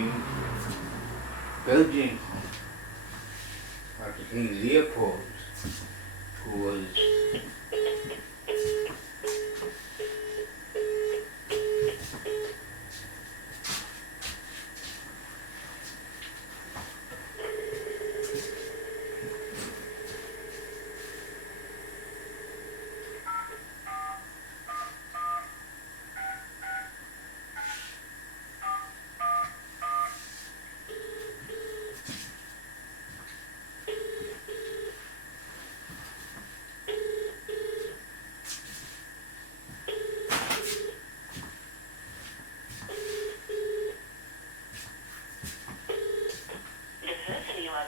in Belgium after King Leopold, who was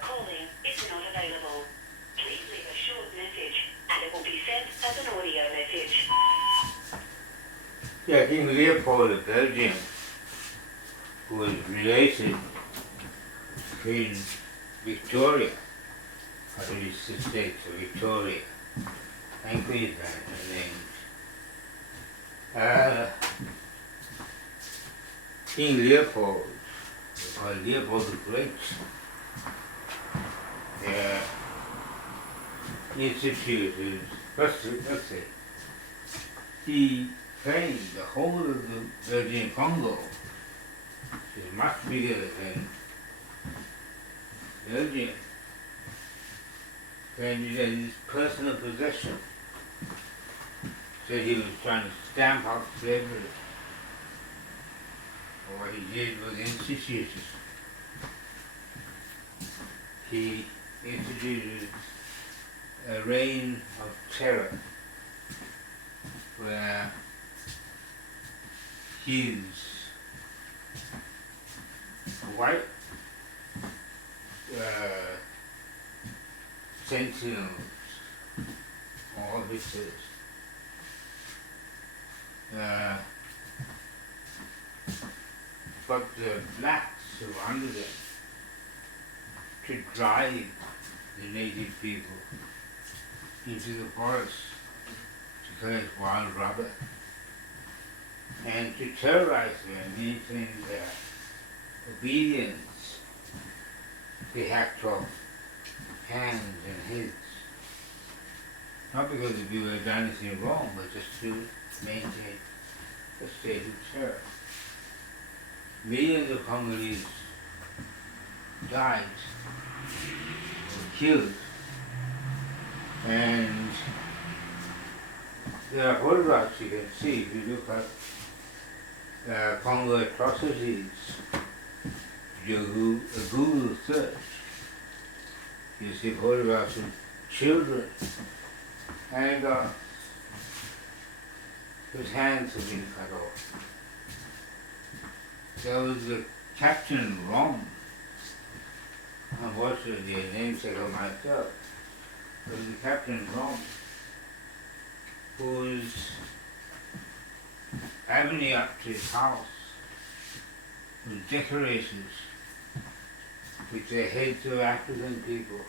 calling is not available. Please leave a short message and it will be sent as an audio message. yeah, King Leopold of Belgium, who was related to Queen Victoria, or at least the states of Victoria and Queensland are named. King Leopold, or Leopold the Great, instituted, let's say, he claimed the whole of the Belgian Congo, which is much bigger than Belgium, claimed it as his personal possession. Said he was trying to stamp out slavery. But what he did was instituted. He instituted a reign of terror where his white sentinels, officers, but the blacks who were under them to drive the native people into the forest to collect wild rubber and to terrorize them, maintain their obedience. They hacked off hands and heads, not because the people had done anything wrong, but just to maintain a state of terror. Millions of Congolese died, were killed, and there are photographs you can see if you look at Congo atrocities. You do a Google search, you see photographs of children and whose hands have been cut off. There was the Captain Rom, unfortunately a namesake of myself, there was the Captain Rom, whose avenue up to his house was decorated with the heads of African people,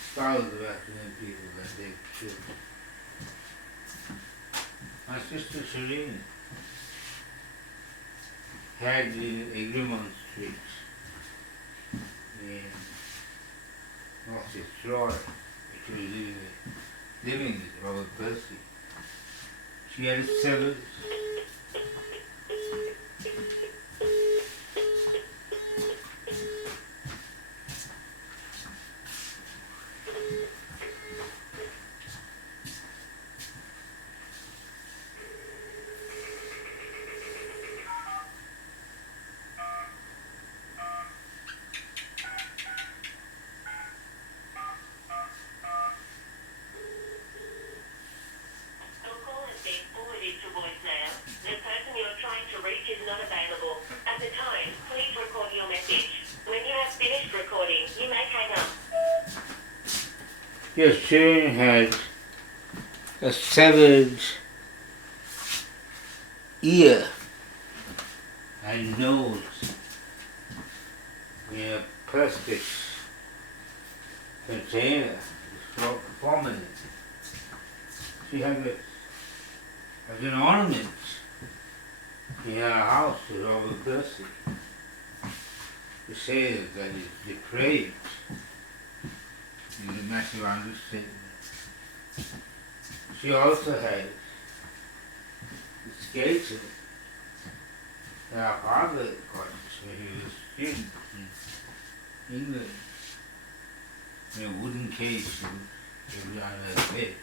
skulls of African people that they killed. My sister Shireen had in Egremont Street in North Fitzroy, which was living with Robert Percy. She had severed Yes, Shireen had a severed ear and nose in a plastic container for performance. She had it as an ornament in her house with Robert Percy. says that it's depraved is a massive understatement. She also had the skeleton that our father got when he was a student in England, in a wooden case in under her bed.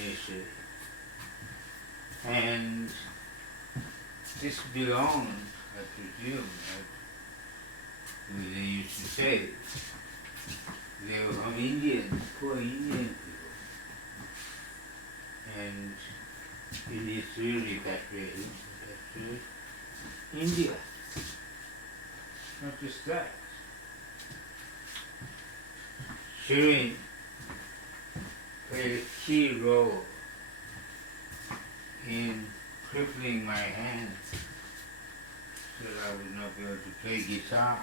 Yes, and this belonged, I presume, as they used to say, they were from Indians, poor Indian people, and it is really repatriated to India. Not just that. Shireen played a key role in crippling my hands so that I would not be able to play guitar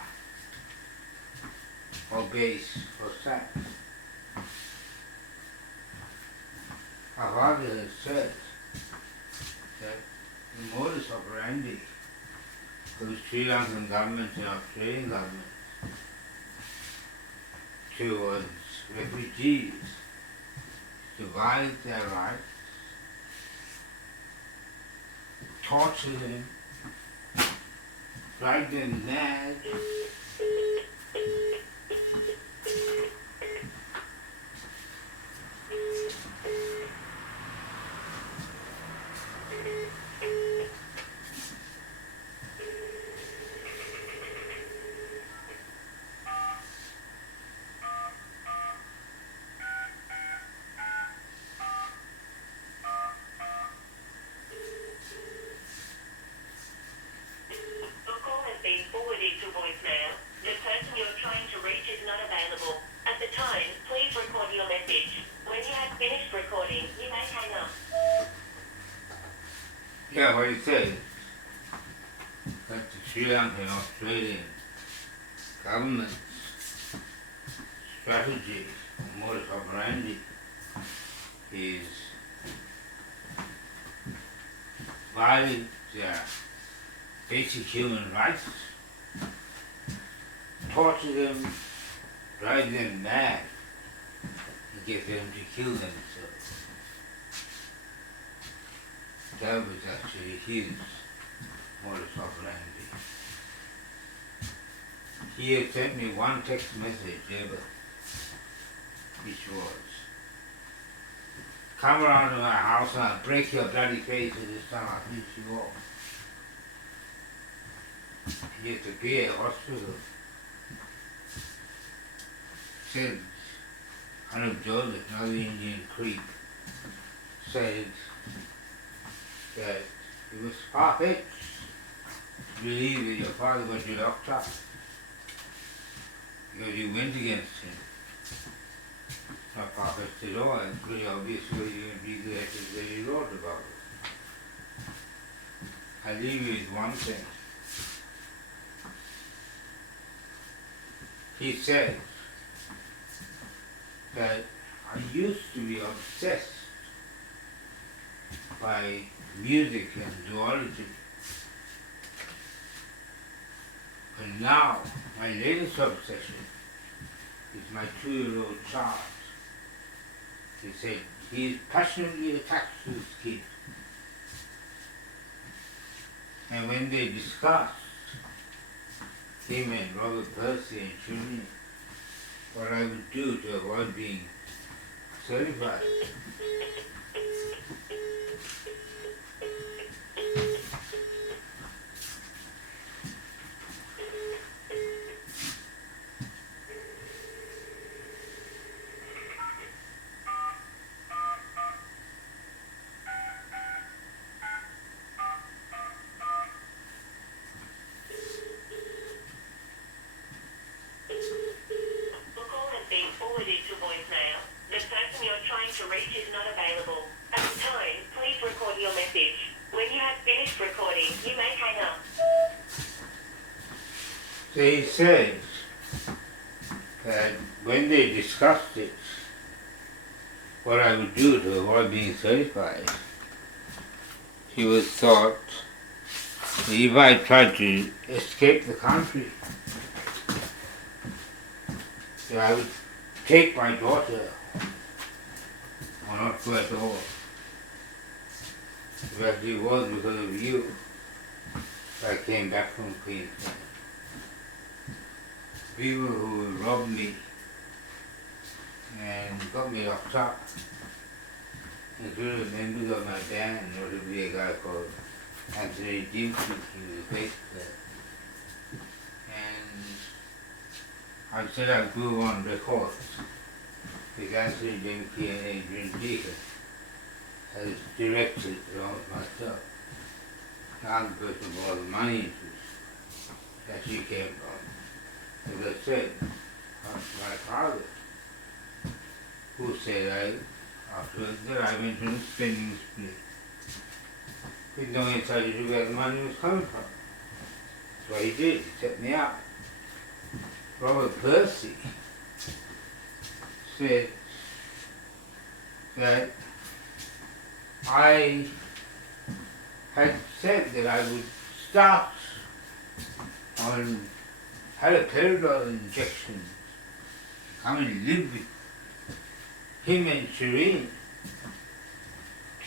or bass or sax. Our father has said that the modus operandi of the Sri Lankan government and Australian government towards refugees to violate their rights, torture them, drive them mad, Your call has been forwarded to voicemail. The person you're trying to reach is not available. At the time, please record your message. When you have finished recording, you may hang up. yeah, what he said, that the Sri Lankan Australian government's strategy, modus operandi, is violate their basic human rights, torture them, drive them mad, and get them to kill themselves. That was actually his modus operandi. He had sent me one text message ever, which was, "Come around to my house and I'll break your bloody face with this time I'll finish you off." He had to be at hospital. Said, Anup Joseph, another Indian creep, said that it was far-fetched to believe that your father got you locked up because you went against him. Not far-fetched at all. It's pretty obvious where you're going to be the essays that he wrote about it. I'll leave you with one thing. He said that I used to be obsessed by music and zoology. But now, my latest obsession is my 2-year-old child. He said he is passionately attached to his kid. And when they discussed, him and Robert Percy and Shuni, what I would do to avoid being certified, Forwarded to voicemail. The person you're trying to reach is not available. At the time, please record your message. When you have finished recording, you may hang up. so he says that when they discussed it, what I would do to avoid being certified, he was thought if I tried to escape the country, I would take my daughter or not go at all. But it was because of you I came back from Queensland. People who robbed me and got me locked up, including members of my band, notably a guy called Anthony Dimke, he was a bass player. And I said I'd go on records with Anthony Dimke and Adrian Deacon as directed along with myself. I'm the person with all the money issues that she came from. As I said, my father, who said afterwards that I went on a spending spree with no insight into where the money was coming from. That's what he did, he set me up. Robert Percy said that I had said that I would start on haloperidol injections, come and live with him and Shireen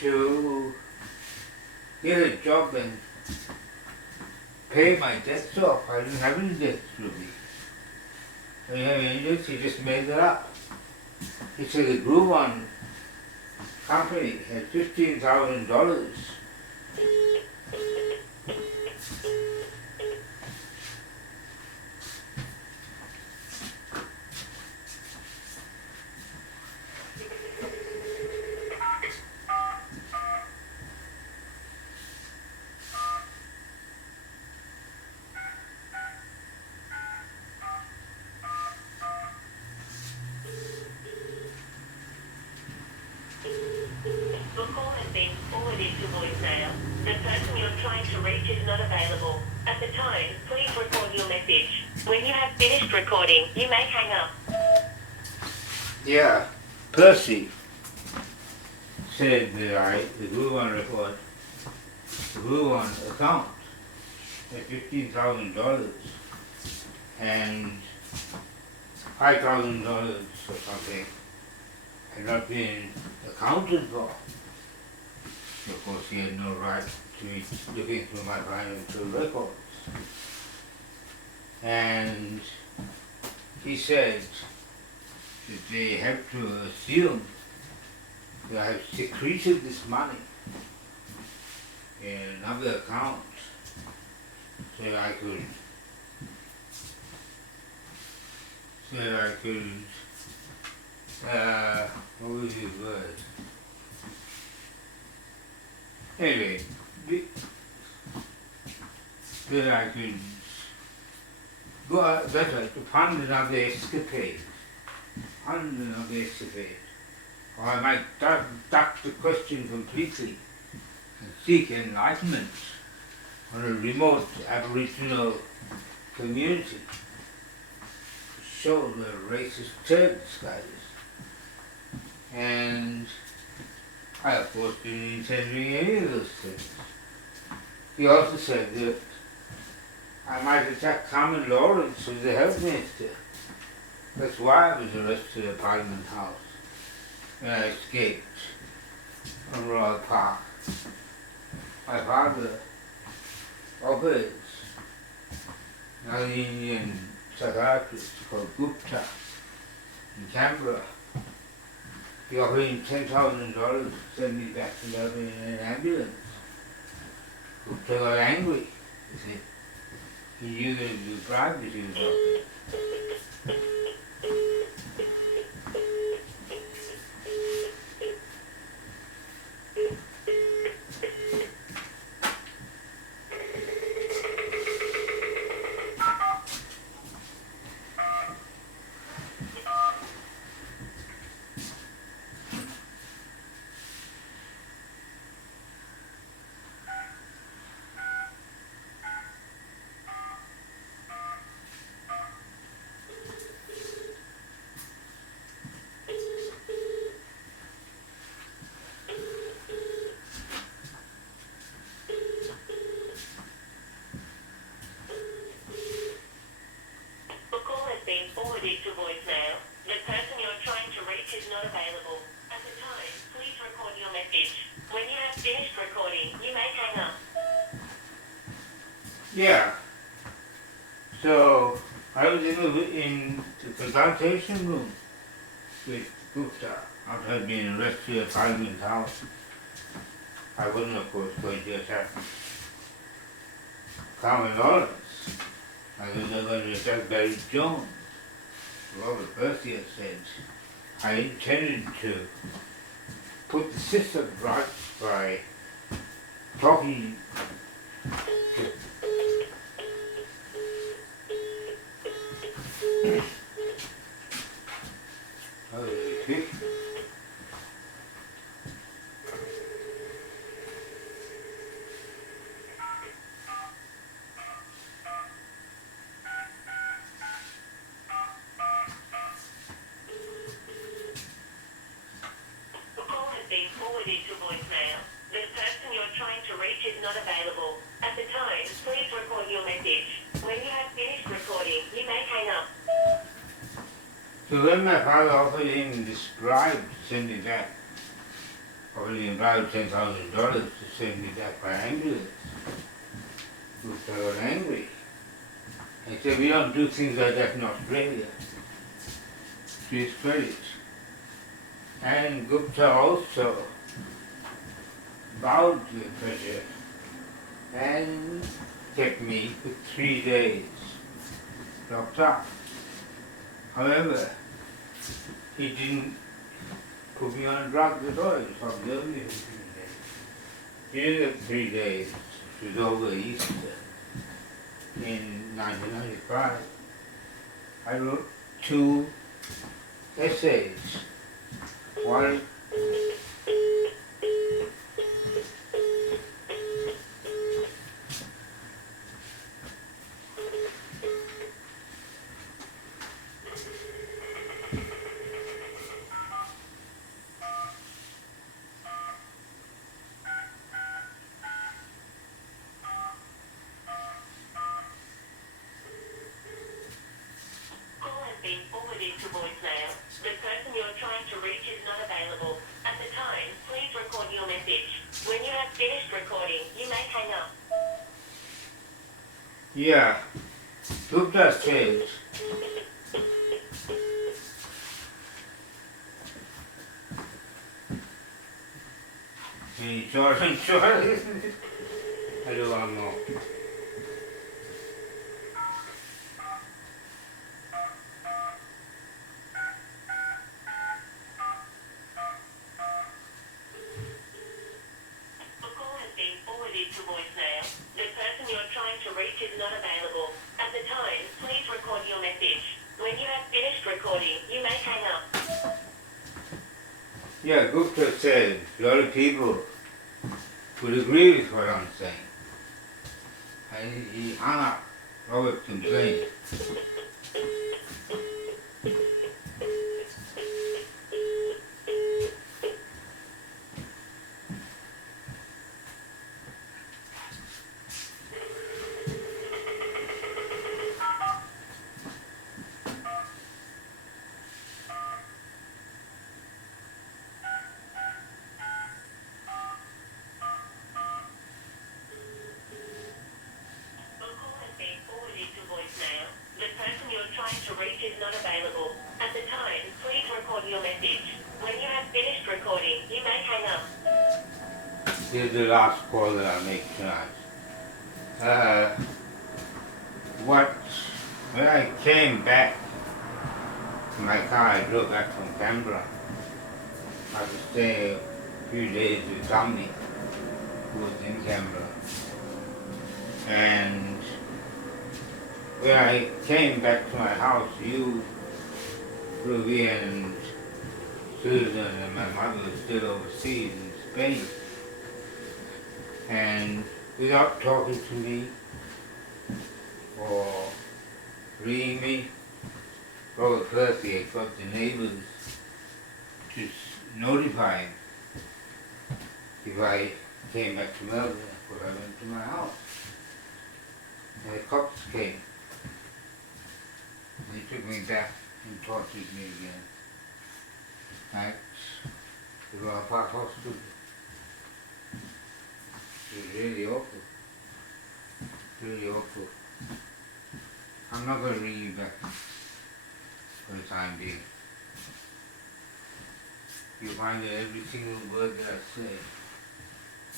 to get a job and pay my debts off. I didn't have any debts to me. I didn't have any debts, he just made it up. He said the Groove On company had $15,000. Your call has been forwarded to voicemail. The person you're trying to reach is not available. At the tone, please record your message. When you have finished recording, you may hang up. Yeah, Percy said that the Groove On record, the Groove On account had $15,000 and $5,000 or something had not been accounted for. Of course, he had no right to be looking through my financial records. And he said that they have to assume that I have secreted this money in another account so that I could what was his word? Anyway, that I could go out better to fund another escapade. Or I might duck the question completely and seek enlightenment on a remote Aboriginal community to show the racist turd this guy is. And I, of course, didn't intend doing any of those things. He also said that I might attack Carmen Lawrence, who's the health minister. That's why I was arrested at Parliament House when I escaped from Royal Park. My father operates an Indian psychiatrist called Gupta in Canberra. He offered him $10,000 to send me back to Melbourne in an ambulance. Gupta got angry, you see. He knew that it was a bribe that he was offering. The person you're trying to reach is not available. At the time, please record your message. When you have finished recording, you may hang up. Yeah. So I was in the consultation room with Gupta after I'd been arrested at Parliament House. I wasn't, of course, going to attack Carmen Lawrence. I was not going to attack Barry Jones. Robert Percy had said I intended to put the system right by talking to okay. The call has been forwarded to voicemail. The person you're trying to reach is not available. At the time, please record your message. When you have finished recording, you may hang up. So when my father offered him this bribe to send me back, offered him bribe $10,000 to send me back by ambulance, Gupta got angry. He said, we don't do things like that in Australia, to his credit. And Gupta also bowed to the pressure and kept me for 3 days locked up. However, he didn't put me on drugs at all. He just observed me for 3 days. During the 3 days, which was over Easter in 1995, I wrote 2 essays. One Call has been forwarded to voicemail. The person you're trying to reach is not available. At the time, please record your message. When you have finished recording, you may hang up. Yeah, Gupta says short and short. I don't want more. The call has been forwarded to voicemail. The person you're trying to reach is not available. At the time, please record your message. When you have finished recording, you may hang up. Yeah, Gupta said a lot of people would agree with what I'm saying. And he hung up. Robert complained. The call has been forwarded to voicemail. The person you're trying to reach is not available. At the time, please record your message. When you have finished recording, you may hang up. Here's the last call that I'll make tonight. When I came back in my car, I drove back from Canberra. After staying a few days with Tommy, who was in Canberra. And when I came back to my house, you, Ruby, and Susan and my mother were still overseas in Spain. And without talking to me or ringing me, Robert Percy had got the neighbors to notify him if I came back to Melbourne, before I went to my house. And the cops came. They took me back and tortured me again at the Royal Park Hospital. It was really awful. Really awful. I'm not going to ring you back for the time being. You'll find that every single word that I say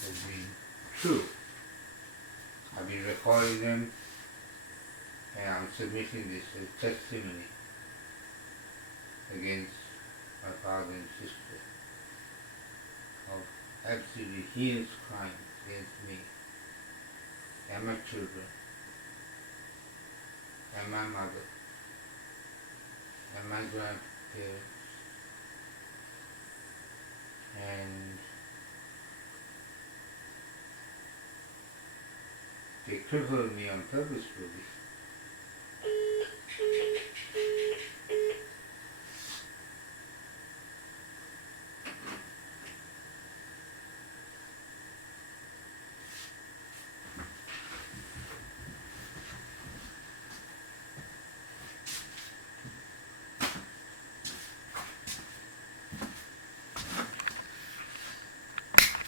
has been true. I've been recording them and I'm submitting this as testimony against my father and sister of absolutely heinous crimes against me and my children and my mother and my grandparents, and they crippled me on purpose, really.